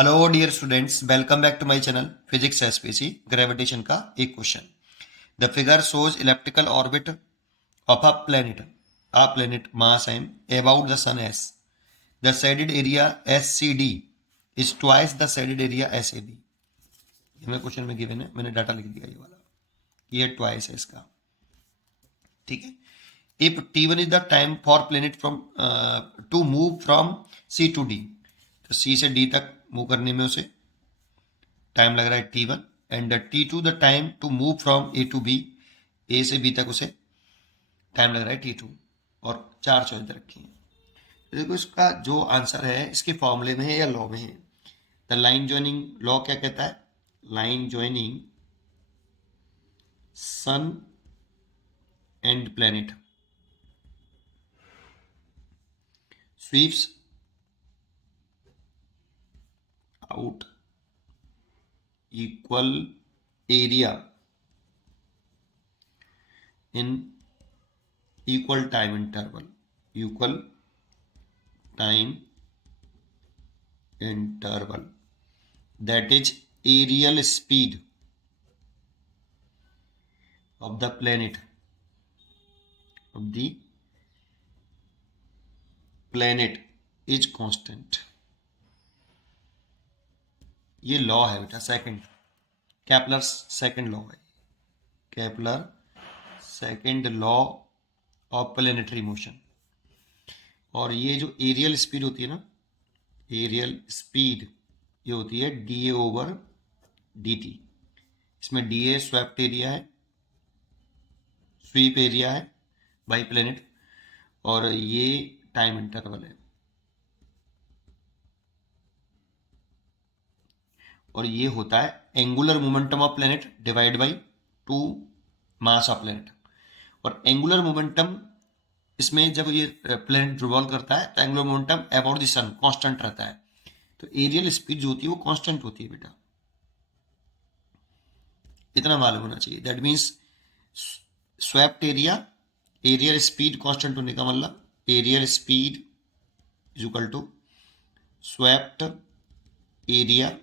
Hello dear students, welcome back to my channel physics SPC. Gravitation का एक question. The figure shows elliptical orbit of a planet mass m about the sun s। The shaded area SCD is twice the shaded area SAB। ये मैं question में given है, मैंने data लिख दिया ये वाला, ये ट्वाइस है इसका। ठीक है। If T1 is the time for planet from to move from C to D, तो C से D तक मूव करने में उसे टाइम लग रहा है T1, and T2 the time to move from A to B, A से B तक उसे टाइम लग रहा है T2। और चार चॉइस रखी है। तो देखो इसका जो आंसर है इसके फॉर्मूले में है या लॉ में है। द लाइन ज्वाइनिंग लॉ क्या कहता है? Line joining sun and planet sweeps out equal area in equal time interval that is aerial speed of the planet is constant। ये लॉ है बेटा, सेकंड केपलर सेकंड लॉ है। Kepler second law of planetary motion. और ये जो aerial speed होती है ना, एरियल स्पीड ये होती है dA ओवर dt। इसमें dA स्वेप्ट एरिया है, स्वीप एरिया है बाई प्लेनेट, और ये टाइम इंटरवल है, और ये होता है angular momentum of planet divide by two mass of planet. और एंगुलर मोमेंटम इसमें जब ये प्लेनेट रिवॉल्व करता है तो angular momentum about the sun constant रहता है। तो एरियल स्पीड जो होती है वो कांस्टेंट होती है बेटा, इतना मालूम होना चाहिए। That means swept area, aerial speed constant होने का मतलब aerial speed is equal to swept area,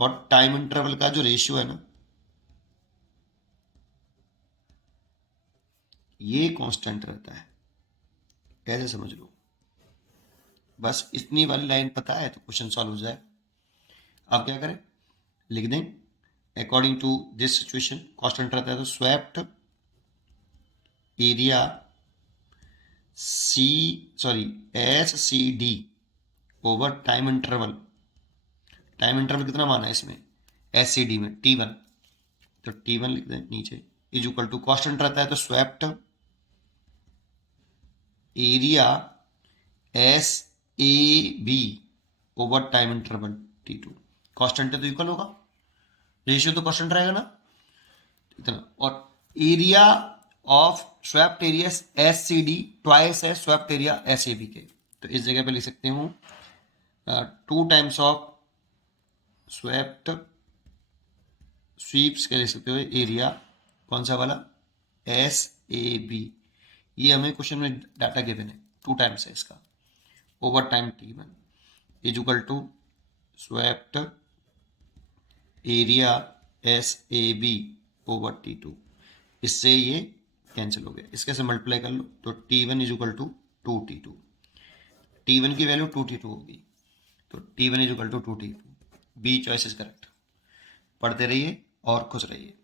और टाइम इंटरवल का जो रेशियो है ना ये कांस्टेंट रहता है। कैसे समझ लो, बस इतनी वाली लाइन पता है तो क्वेश्चन सॉल्व हो जाए। अब क्या करें, लिख दें according to this situation constant रहता है तो swept area SCD over time interval. Time interval कितना माना है इसमें SCD में T1, तो T1 लिख दें नीचे, इज इक्वल टू कांस्टेंट रहता है तो swept area SAB over time interval T2। Constant है तो इक्वल होगा, रेशियो तो कांस्टेंट रहेगा ना, इतना। और area of swept area SCD twice है स्वेप्ट एरिया SAB के, तो इस जगह पे लिख सकते हूँ 2 टाइम्स ऑफ स्वेप्ट स्वीप्स के लिख सकते हो एरिया, कौन सा वाला SAB। ये हमें क्वेश्चन में डाटा गिवन है, 2 टाइम्स है इसका over time T1 is equal to swept area SAB over T2। इससे ये कैंसिल हो गया, इसके से मल्टीप्लाई कर लो तो T1 is equal to 2T2। T1 की वैल्यू 2T2 होगी, तो T1 is equal to 2T2। B choice is correct. पढ़ते रहिए और खुश रहिए।